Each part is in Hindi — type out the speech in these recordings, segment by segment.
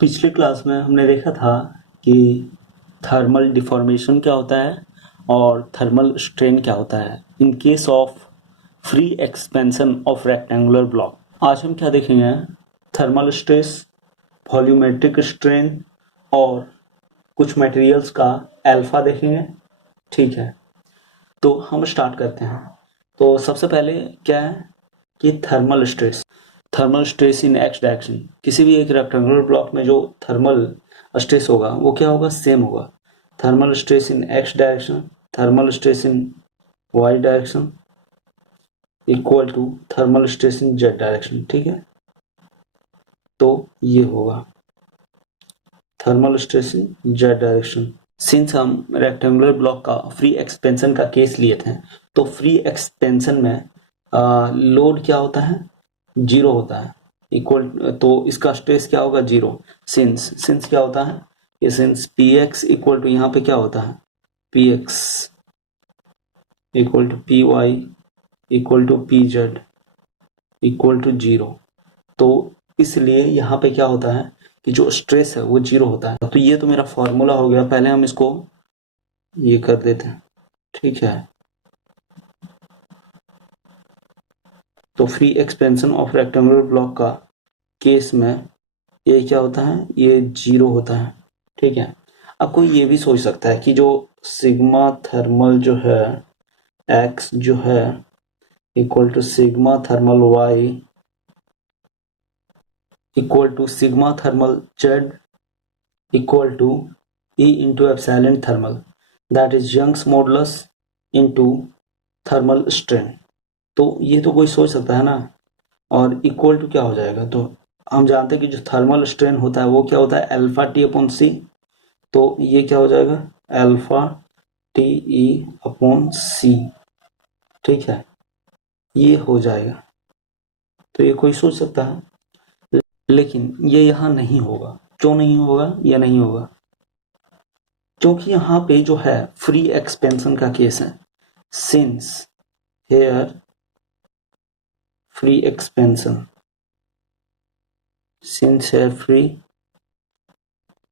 पिछले क्लास में हमने देखा था कि थर्मल डिफॉर्मेशन क्या होता है और थर्मल स्ट्रेन क्या होता है in case of free expansion of rectangular block. आज हम क्या देखेंगे? थर्मल स्ट्रेस, वॉल्यूमेट्रिक स्ट्रेन और कुछ मटेरियल्स का अल्फा देखेंगे। ठीक है, तो हम स्टार्ट करते हैं। तो सबसे पहले क्या है कि thermal stress in X direction. किसी भी एक रेक्टेंगुलर ब्लॉक में जो थर्मल स्ट्रेस होगा वो क्या होगा? सेम होगा। Thermal stress in X direction, thermal stress in Y direction equal to thermal stress in Z direction. ठीक है, तो ये होगा thermal stress in Z direction. Since हम रेक्टेंगुलर ब्लॉक का फ्री एक्सपेंशन का केस लिए थे, तो फ्री एक्सपेंशन में लोड क्या होता है? जीरो होता है। इक्वल, तो इसका स्ट्रेस क्या होगा? जीरो। सिंस क्या होता है? ये since P X equal to, यहाँ पे क्या होता है? P X equal to P Y equal to P Z equal to zero. तो इसलिए यहाँ पे क्या होता है कि जो स्ट्रेस है वो जीरो होता है। तो ये तो मेरा फॉर्मूला हो गया। पहले हम इसको ये कर देते हैं। ठीक है, तो free expansion of rectangular block का केस में ये क्या होता है? ये जीरो होता है। ठीक है, अब कोई ये भी सोच सकता है कि जो सिग्मा थर्मल जो है एक्स जो है equal to sigma thermal Y equal to sigma thermal Z equal to E into epsilon thermal, that is Young's modulus into thermal strain. तो ये तो कोई सोच सकता है ना। और इक्वल टू क्या हो जाएगा? तो हम जानते हैं कि जो थर्मल स्ट्रेन होता है वो क्या होता है? अल्फा टी अपॉन सी। तो ये क्या हो जाएगा? अल्फा टी ई अपॉन सी। ठीक है, ये हो जाएगा। तो ये कोई सोच सकता है, लेकिन ये यहाँ नहीं होगा। क्यों नहीं होगा? ये नहीं होगा क्योंकि यहाँ पे जो है फ्री एक्सपेंशन का केस है। Since here free expansion, since here free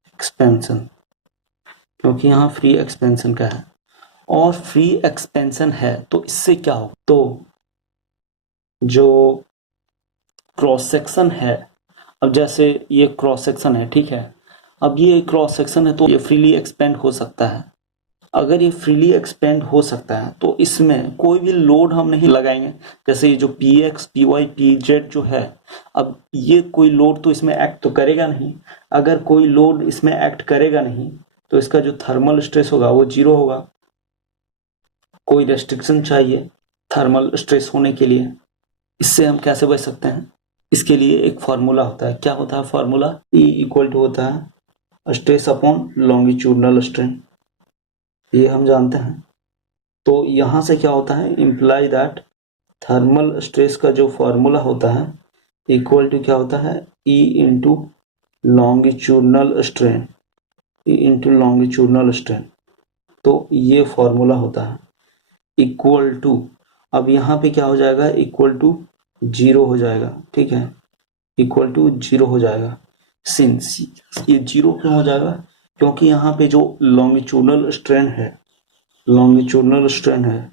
expansion, क्योंकि यहाँ फ्री एक्सपेंशन का है और फ्री एक्सपेंशन है तो इससे क्या हो? तो जो क्रॉस सेक्शन है, अब जैसे ये क्रॉस सेक्शन है, ठीक है, अब ये क्रॉस सेक्शन है तो ये फ्रीली एक्सपेंड हो सकता है। अगर ये फ्रीली एक्सपेंड हो सकता है तो इसमें कोई भी लोड हम नहीं लगाएंगे। जैसे ये जो P X P Y P Z जो है, अब ये कोई लोड तो इसमें एक्ट तो करेगा नहीं। अगर कोई लोड इसमें एक्ट करेगा नहीं तो इसका जो थर्मल स्ट्रेस होगा वो जीरो होगा। कोई रेस्ट्रिक्शन चाहिए थर्मल स्ट्रेस होने के लिए। इससे हम कैसे बच सकते हैं? इसके लिए एक फॉर्मूला होता है। क्या होता है फॉर्मूला? E इक्वल टू होता है स्ट्रेस अपॉन लॉन्गिट्यूडनल स्ट्रेन, ये हम जानते हैं। तो यहाँ से क्या होता है? इम्प्लाई दैट थर्मल स्ट्रेस का जो फॉर्मूला होता है इक्वल टू क्या होता है? E into longitudinal strain, E into longitudinal strain. तो ये फॉर्मूला होता है इक्वल टू, अब यहाँ पे क्या हो जाएगा? इक्वल टू जीरो हो जाएगा। ठीक है, इक्वल टू जीरो हो जाएगा। सिंस ये जीरो क्यों हो जाएगा? क्योंकि यहाँ पे जो लॉन्गिट्यूडनल स्ट्रेन है, लॉन्गिट्यूडनल स्ट्रेन है,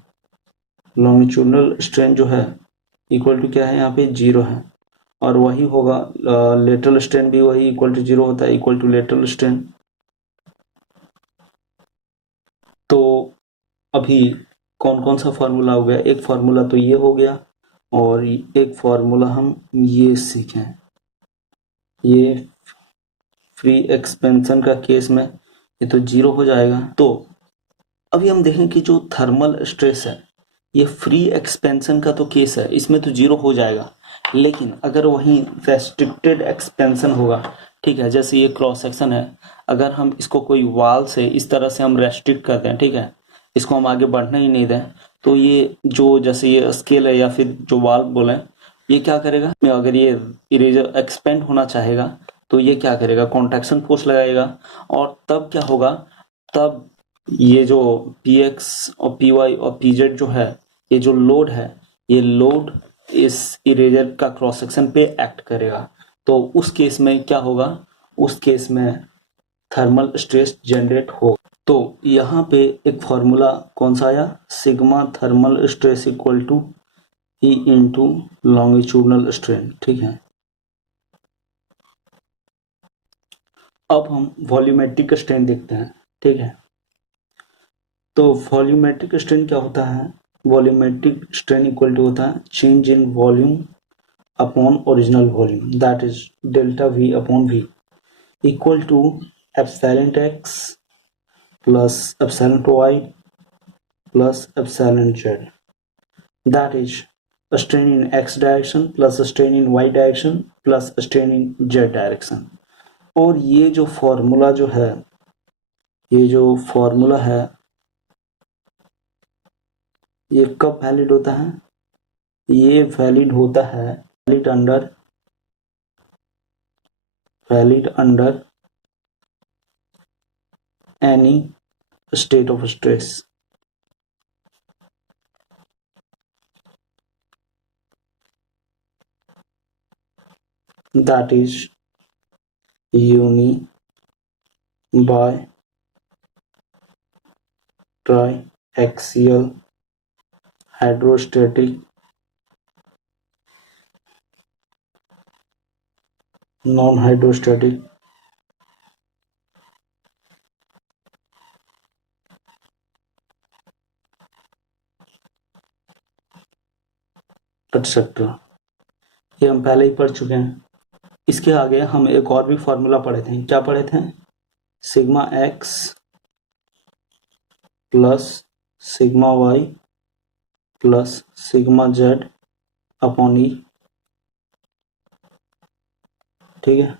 लॉन्गिट्यूडनल स्ट्रेन जो है इक्वल टू क्या है? यहाँ पे जीरो है। और वही होगा लेटरल स्ट्रेन भी वही इक्वल टू जीरो होता है, इक्वल टू लेटरल स्ट्रेन। तो अभी कौन कौन सा फॉर्मूला हो गया? एक फॉर्मूला तो ये हो गया और एक फॉर्मूला हम ये सीखें, ये फ्री एक्सपेंशन का केस में ये तो जीरो हो जाएगा। तो अभी हम देखें कि जो थर्मल स्ट्रेस है ये फ्री एक्सपेंशन का तो केस है, इसमें तो जीरो हो जाएगा। लेकिन अगर वहीं रेस्ट्रिक्टेड एक्सपेंशन होगा, ठीक है, जैसे ये क्रॉस सेक्शन है, अगर हम इसको कोई वाल से इस तरह से हम रेस्ट्रिक्ट करते हैं, ठीक है, इसको हम आगे बढ़ने ही नहीं दें, तो ये जो जैसे ये स्केल है या फिर जो वाल बोले, ये क्या करेगा? अगर ये इरेजर एक्सपेंड होना चाहेगा तो ये क्या करेगा? कॉन्ट्रैक्शन फोर्स लगाएगा। और तब क्या होगा? तब ये जो पी एक्स और पी वाई और पी जेड जो है, ये जो लोड है, ये लोड इस इरेजर का क्रॉस सेक्शन पे एक्ट करेगा। तो उस केस में क्या होगा? उस केस में थर्मल स्ट्रेस जनरेट हो। तो यहाँ पे एक फॉर्मूला कौन सा आया, sigma thermal stress equal to E into longitudinal strain. ठीक है, अब हम वॉल्यूमेट्रिक स्ट्रेन देखते हैं। ठीक है, तो वॉल्यूमेट्रिक स्ट्रेन क्या होता है, वॉल्यूमेट्रिक स्ट्रेन इक्वल टू होता है change in volume upon original volume, that is delta V upon V equal to epsilon X plus epsilon Y plus epsilon Z, that is strain in x direction plus strain in y direction plus strain in z direction. और ये जो फॉर्मूला जो है, ये जो फॉर्मूला है ये कब वैलिड होता है, ये वैलिड होता है valid under any state of stress. That is uni bi triaxial hydrostatic non hydrostatic et cetera, ये हम पहले ही पढ़ चुके हैं। इसके आगे हम एक और भी फॉर्मूला पढ़े थे, क्या पढ़े थे, sigma x plus sigma y plus sigma z upon e. ठीक है,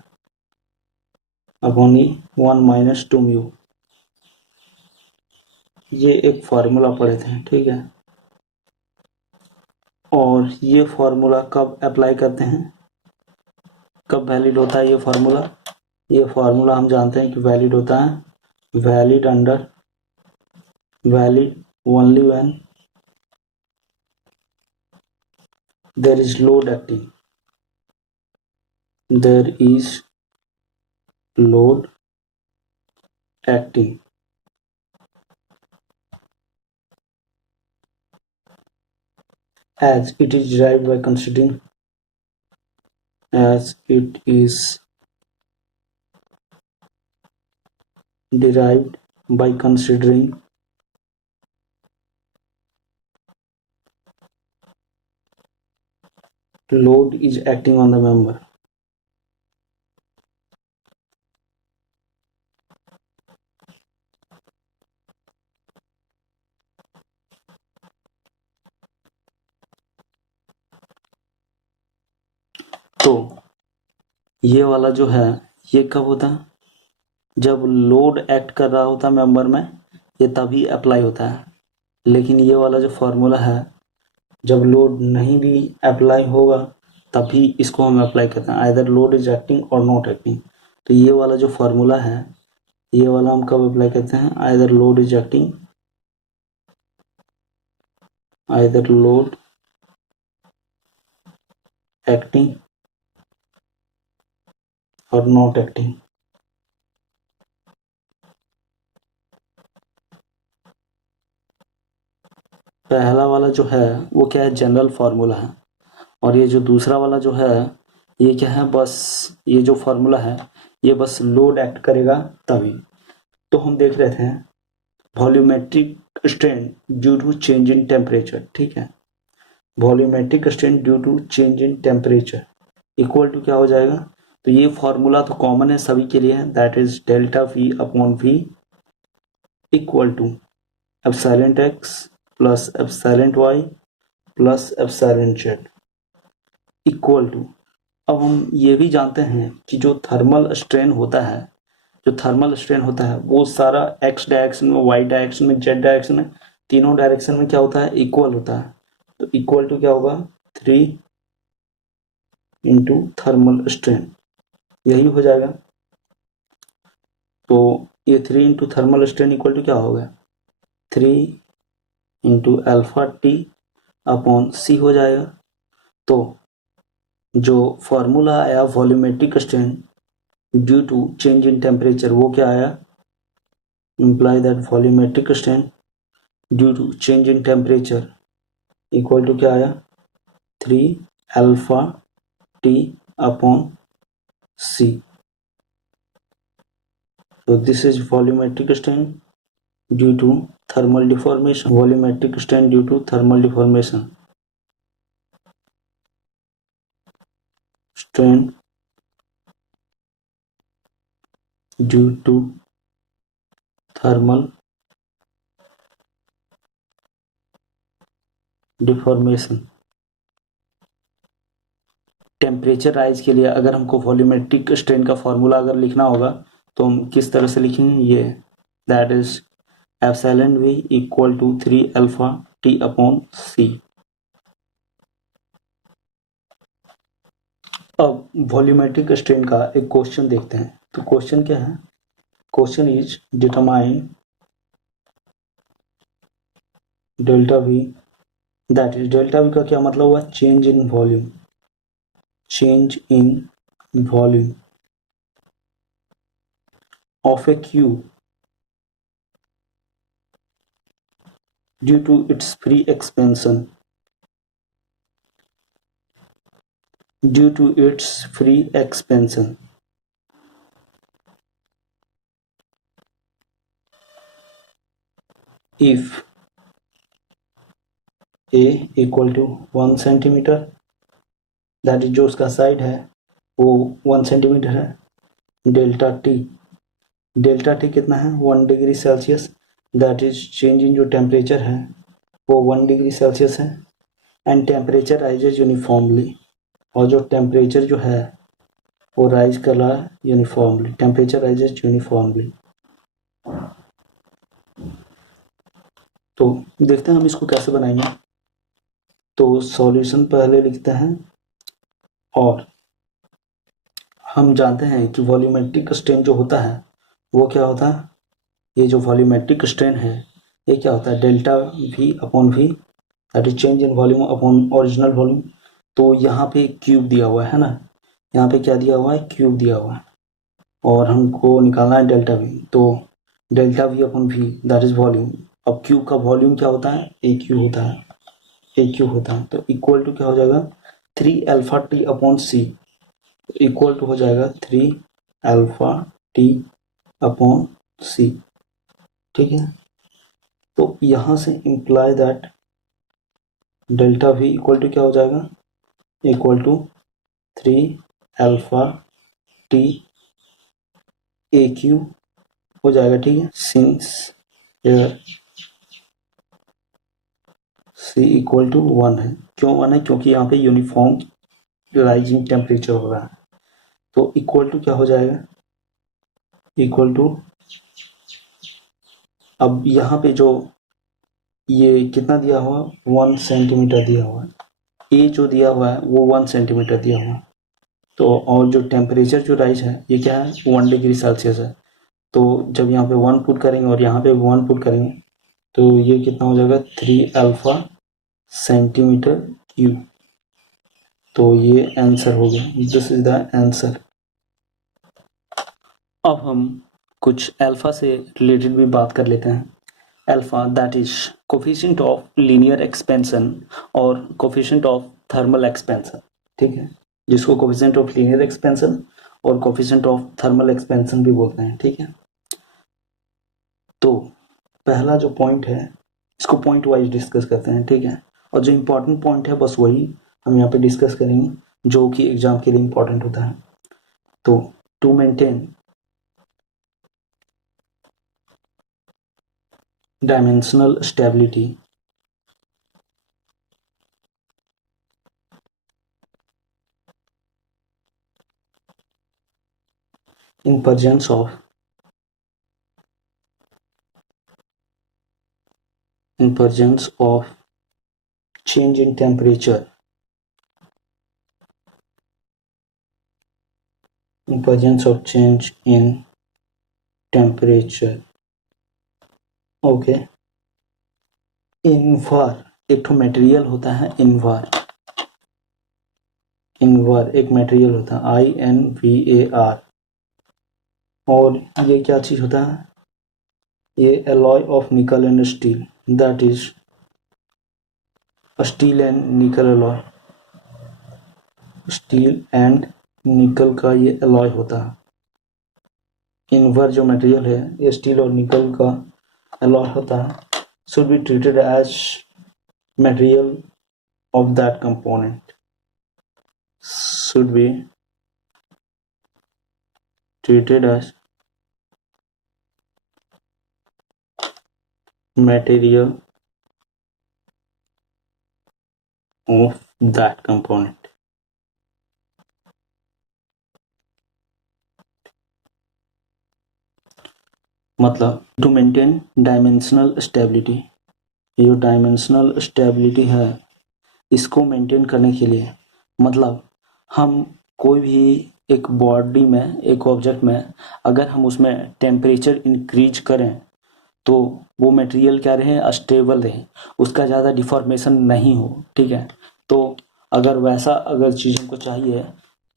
अपॉन ई 1 माइनस 2 म्यू, ये एक फॉर्मूला पढ़े थे। ठीक है, और ये फॉर्मूला कब अप्लाई करते हैं, कब वैलिड होता है ये फॉर्मूला, ये फॉर्मूला हम जानते हैं कि वैलिड होता है valid under valid only when there is load acting, there is load acting as it is derived by considering as it is derived by considering load is acting on the member। तो ये वाला जो है ये कब होता है, जब लोड एक्ट कर रहा होता है मेंबर में, ये तभी अप्लाई होता है। लेकिन ये वाला जो फॉर्मूला है, जब लोड नहीं भी अप्लाई होगा तभी इसको हम अप्लाई करते हैं, आइदर लोड इज एक्टिंग और नॉट एक्टिंग। तो ये वाला जो फॉर्मूला है, ये वाला हम कब अप्लाई करते हैं, either load is acting, either load acting और नॉट एक्टिंग। पहला वाला जो है वो क्या है, जनरल फॉर्मूला है, और ये जो दूसरा वाला जो है ये क्या है, बस ये जो फॉर्मूला है ये बस लोड एक्ट करेगा तभी। तो हम देख रहे थे volumetric strain due to change in temperature. ठीक है, volumetric strain due to change in temperature equal to क्या हो जाएगा, तो ये फॉर्मूला तो कॉमन है सभी के लिए, that is delta V upon V equal to epsilon X plus epsilon Y plus epsilon Z equal to. अब हम ये भी जानते हैं कि जो थर्मल स्ट्रेन होता है, जो थर्मल स्ट्रेन होता है वो सारा एक्स डायरेक्शन में, वाई डायरेक्शन में, जेड डायरेक्शन में, तीनों डायरेक्शन में क्या होता है, इक्वल होता है। तो इक्वल टू क्या होगा, 3 इंटू थर्मल स्ट्रेन, यही हो जाएगा। तो ये 3 into thermal strain equal to क्या होगा, 3 into alpha T upon C हो जाएगा। तो जो फॉर्मूला आया volumetric strain due to change in temperature, वो क्या आया, imply that volumetric strain due to change in temperature equal to क्या आया, 3 alpha T upon C. So this is volumetric strain due to thermal deformation. Volumetric strain due to thermal deformation. Strain due to thermal deformation. Temperature rise के लिए अगर हमको वॉल्यूमेट्रिक स्ट्रेन का फॉर्मूला अगर लिखना होगा तो हम किस तरह से लिखेंगे, ये that is epsilon v equal to 3 alpha T upon c. अब वॉल्यूमेट्रिक स्ट्रेन का एक क्वेश्चन देखते हैं. तो क्वेश्चन क्या है, question is determine delta we, that is delta we का क्या मतलब हुआ, change in volume, change in volume of a cube due to its free expansion, due to its free expansion. If a equal to 1 centimetre, that is जो उसका साइड है वो 1 सेंटीमीटर है, डेल्टा टी कितना है, 1 degree Celsius, that is change इन जो टेम्परेचर है वो 1 डिग्री सेल्सियस है, एंड टेम्परेचर राइजेज यूनिफॉर्मली, और जो टेम्परेचर जो है वो राइज कर रहा है यूनिफॉर्मली, टेम्परेचर राइजेज यूनिफॉर्मली. तो देखते हैं हम इसको कैसे बनाएंगे. तो सॉल्यूशन पहले लिखते हैं, और हम जानते हैं कि वॉल्यूमेट्रिक स्ट्रेन जो होता है वो क्या होता है, ये जो वॉल्यूमेट्रिक स्ट्रेन है ये क्या होता है, delta V upon V, that is change in volume upon original volume. तो यहाँ पे क्यूब दिया हुआ है ना, यहाँ पे क्या दिया हुआ है, क्यूब दिया हुआ है, और हमको निकालना है डेल्टा वी. तो delta V upon V that is volume. अब क्यूब का वॉल्यूम क्या होता है, ए क्यूब होता है, ए क्यूब होता है. तो इक्वल टू क्या हो जाएगा, 3 alpha T upon C, equal to हो जाएगा 3 अल्फा टी अपॉन सी. ठीक है, तो यहां से imply that delta V equal to क्या हो जाएगा, equal to 3 alpha T a cube हो जाएगा. ठीक है, since here C equal to 1 है. क्यों 1 है, क्योंकि यहाँ पे यूनिफॉर्म राइजिंग टेम्परेचर हो रहा है. तो इक्वल टू क्या हो जाएगा, इक्वल टू, अब यहाँ पे जो ये कितना दिया हुआ, 1 सेंटीमीटर दिया हुआ है, ए जो दिया हुआ है वो 1 सेंटीमीटर दिया हुआ है. तो और जो टेम्परेचर जो राइज है ये क्या है, 1 डिग्री सेल्सियस है. तो जब यहाँ पे 1 पुट करेंगे और यहाँ पे 1 पुट करेंगे तो ये कितना हो जाएगा, 3 अल्फा सेंटीमीटर क्यूब. तो ये आंसर हो गया, दिस इज द आंसर. अब हम कुछ अल्फा से रिलेटेड भी बात कर लेते हैं. Alpha that is coefficient of linear expansion और कोफिशिएंट ऑफ थर्मल एक्सपेंशन. ठीक है, जिसको कोफिशिएंट ऑफ लीनियर एक्सपेंशन और कोफिशिएंट ऑफ थर्मल एक्सपेंशन भी बोलते हैं. ठीक है, तो पहला जो पॉइंट है इसको पॉइंट वाइज डिस्कस करते हैं. ठीक है, और जो इम्पोर्टेंट पॉइंट है बस वही हम यहाँ पे डिस्कस करेंगे जो कि एग्जाम के लिए इम्पोर्टेंट होता है. तो to maintain dimensional stability in presence of change in temperature, in presence of change in temperature. Okay, Invar एक तो मटेरियल होता है, इनवार एक मटेरियल होता है, INVAR. और ये क्या चीज़ होता है, ये एलॉय ऑफ निकल and steel, that is steel and निकल एलॉय, स्टील एंड निकल का ये एलॉय होता है। इनवर जो मटेरियल है ये स्टील और निकल का एलॉय होता है, should be treated as material of that component, should be treated as material of that component। मतलब टू मेंटेन डायमेंशनल स्टेबिलिटी, ये जो डायमेंशनल स्टेबिलिटी है इसको मेंटेन करने के लिए, मतलब हम कोई भी एक बॉडी में, एक ऑब्जेक्ट में अगर हम उसमें टेम्परेचर इंक्रीज करें तो वो मटेरियल क्या रहे, स्टेबल रहे, उसका ज़्यादा डिफॉर्मेशन नहीं हो, ठीक है। तो अगर वैसा अगर चीज़ हमको चाहिए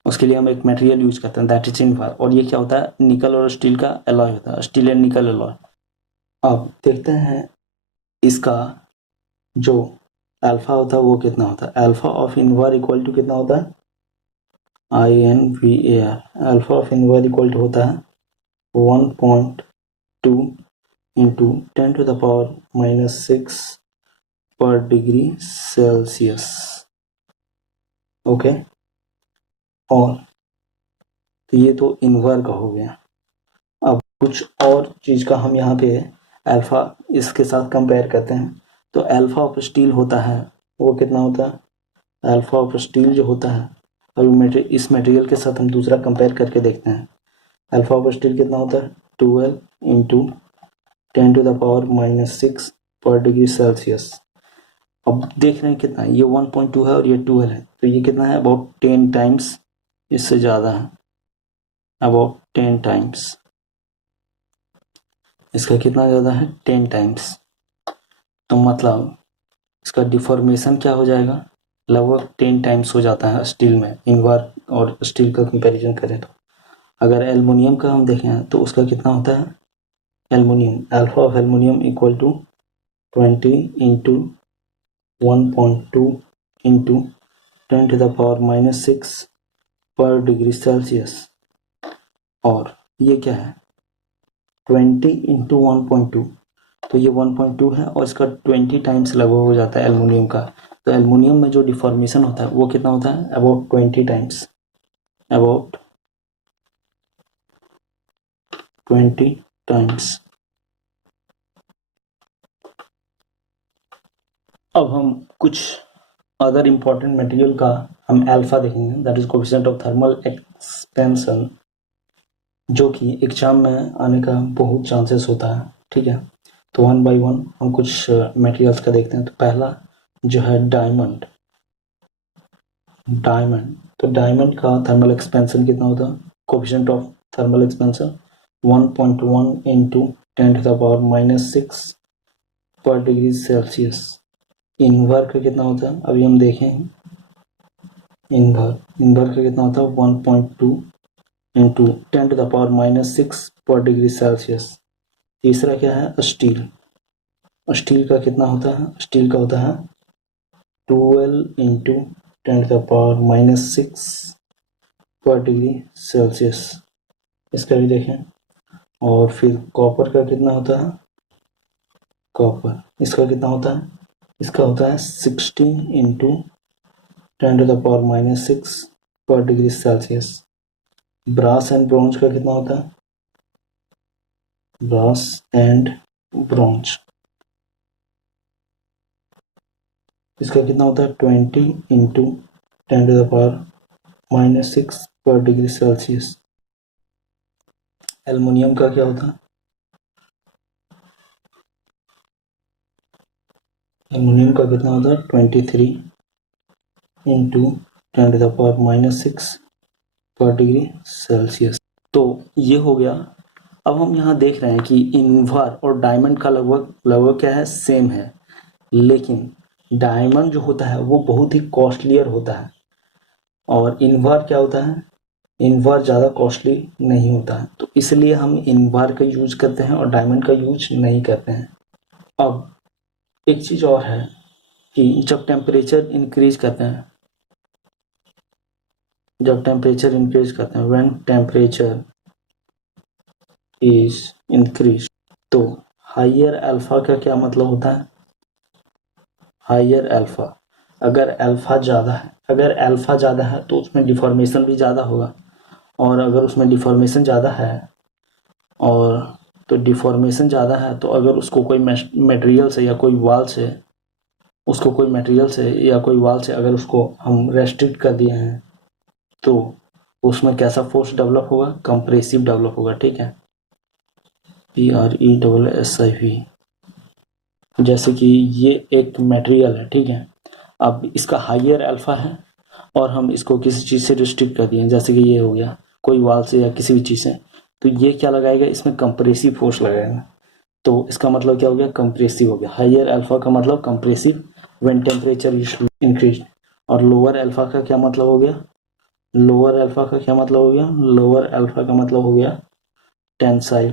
उसके लिए हम एक मटेरियल यूज करते हैं, दैट इज इनवर, और ये क्या होता है, निकल और स्टील का एलॉय होता है, स्टील एंड निकल एलॉय। अब देखते हैं इसका जो अल्फा होता है वो कितना होता है। Alpha of invar equal to कितना होता है, INVAR, alpha of invar equal to होता है 1.2 इंटू 10⁻⁻6 पर डिग्री सेल्सियस, ओके। और तो ये तो इनवर का हो गया। अब कुछ और चीज़ का हम यहाँ पे अल्फा इसके साथ कंपेयर करते हैं, तो अल्फा ऑफ स्टील होता है वो कितना होता है, अल्फा ऑफ स्टील जो होता है, अभी इस मटेरियल के साथ हम दूसरा कंपेयर करके देखते हैं। अल्फा ऑफ स्टील कितना होता है 12 इंटू 10⁻⁻6 पर डिग्री सेल्सियस। अब देख रहे हैं कितना है, ये 1.2 है और ये 12 है, तो ये कितना है, अबाउट 10 टाइम्स इससे ज़्यादा है, अबाउट 10 टाइम्स, इसका कितना ज़्यादा है 10 टाइम्स। तो मतलब इसका डिफॉर्मेशन क्या हो जाएगा, लगभग 10 टाइम्स हो जाता है स्टील में, इनवर और स्टील का कंपैरिजन करें तो। अगर एल्युमिनियम का हम देखें तो उसका कितना होता है, aluminium, alpha of aluminium equal to 20 into 1.2 into 10⁻⁻6 पर डिग्री सेल्सियस, और ये क्या है 20 इंटू 1.2, तो ये 1.2 है और इसका 20 टाइम्स लगभग हो जाता है एल्युमिनियम का। तो एल्युमिनियम में जो डिफॉर्मेशन होता है वो कितना होता है, अबाउट 20 टाइम्स, अबाउट 20 टाइम्स। अब हम कुछ अदर इम्पॉर्टेंट मटेरियल का हम अल्फा देखेंगे, that is coefficient of thermal expansion, जो कि एग्जाम में आने का बहुत चांसेस होता है, ठीक है। तो वन बाय वन हम कुछ मटेरियल्स का देखते हैं। तो पहला जो है डायमंड, डायमंड, तो डायमंड का थर्मल एक्सपेंशन कितना होता है, coefficient of thermal expansion 1.1 into 10⁻⁻6 पर डिग्री सेल्सियस। इनवर का कितना होता है, अभी हम देखें, इनवर का कितना होता है 1.2 इंटू 10⁻⁻6 पर डिग्री सेल्सियस। तीसरा क्या है, स्टील, स्टील का कितना होता है, स्टील का होता है 12 इंटू 10⁻⁻6 पर डिग्री सेल्सियस, इसका भी देखें। और फिर कॉपर का कितना होता है, कॉपर, इसका कितना होता है, इसका होता है 16 इंटू 10⁻⁻6 पर degree Celsius. Brass and bronze का कितना होता है, ब्रास एंड ब्रॉन्ज, इसका कितना होता है 20 इंटू 10⁻⁻6 पर डिग्री सेल्सियस। एल्युमिनियम का क्या होता है, एल्युमिनियम का कितना होता है 23 इंटू 10⁻⁻6 पर डिग्री सेल्सियस। तो ये हो गया। अब हम यहाँ देख रहे हैं कि इनवर और डायमंड का लगभग लगभग क्या है, सेम है, लेकिन डायमंड जो होता है वो बहुत ही कॉस्टलियर होता है, और इनवर क्या होता है, इनबार ज़्यादा कॉस्टली नहीं होता है, तो इसलिए हम इनबार का यूज करते हैं और डायमंड का यूज नहीं करते हैं। अब एक चीज़ और है कि जब टेम्परेचर इंक्रीज करते हैं, व्हेन टेम्परेचर इज इंक्रीज, तो हायर अल्फा का क्या मतलब होता है? हायर अल्फा, अगर अल्फा ज़्यादा है तो उसमें डिफॉर्मेशन भी ज़्यादा होगा, और अगर उसमें डिफॉर्मेशन ज़्यादा है तो अगर उसको कोई मटेरियल से या कोई वाल से अगर उसको हम रेस्ट्रिक्ट कर दिए हैं तो उसमें कैसा फोर्स डेवलप होगा? कंप्रेसिव डेवलप होगा, ठीक है, PRESSIV। जैसे कि ये एक मटेरियल है, ठीक है, अब इसका हायर अल्फा है और हम इसको किसी चीज़ से रिस्ट्रिक्ट कर दिए, जैसे कि ये हो गया कोई वाल से या किसी भी चीज़ से, तो ये क्या लगाएगा? इसमें कंप्रेसिव फोर्स लगाएगा। तो इसका मतलब क्या हो गया? कंप्रेसिव हो गया। हायर अल्फा का मतलब compressive when temperature is increase, और लोअर अल्फा का क्या मतलब हो गया? लोअर अल्फा का मतलब हो गया टेंसाइल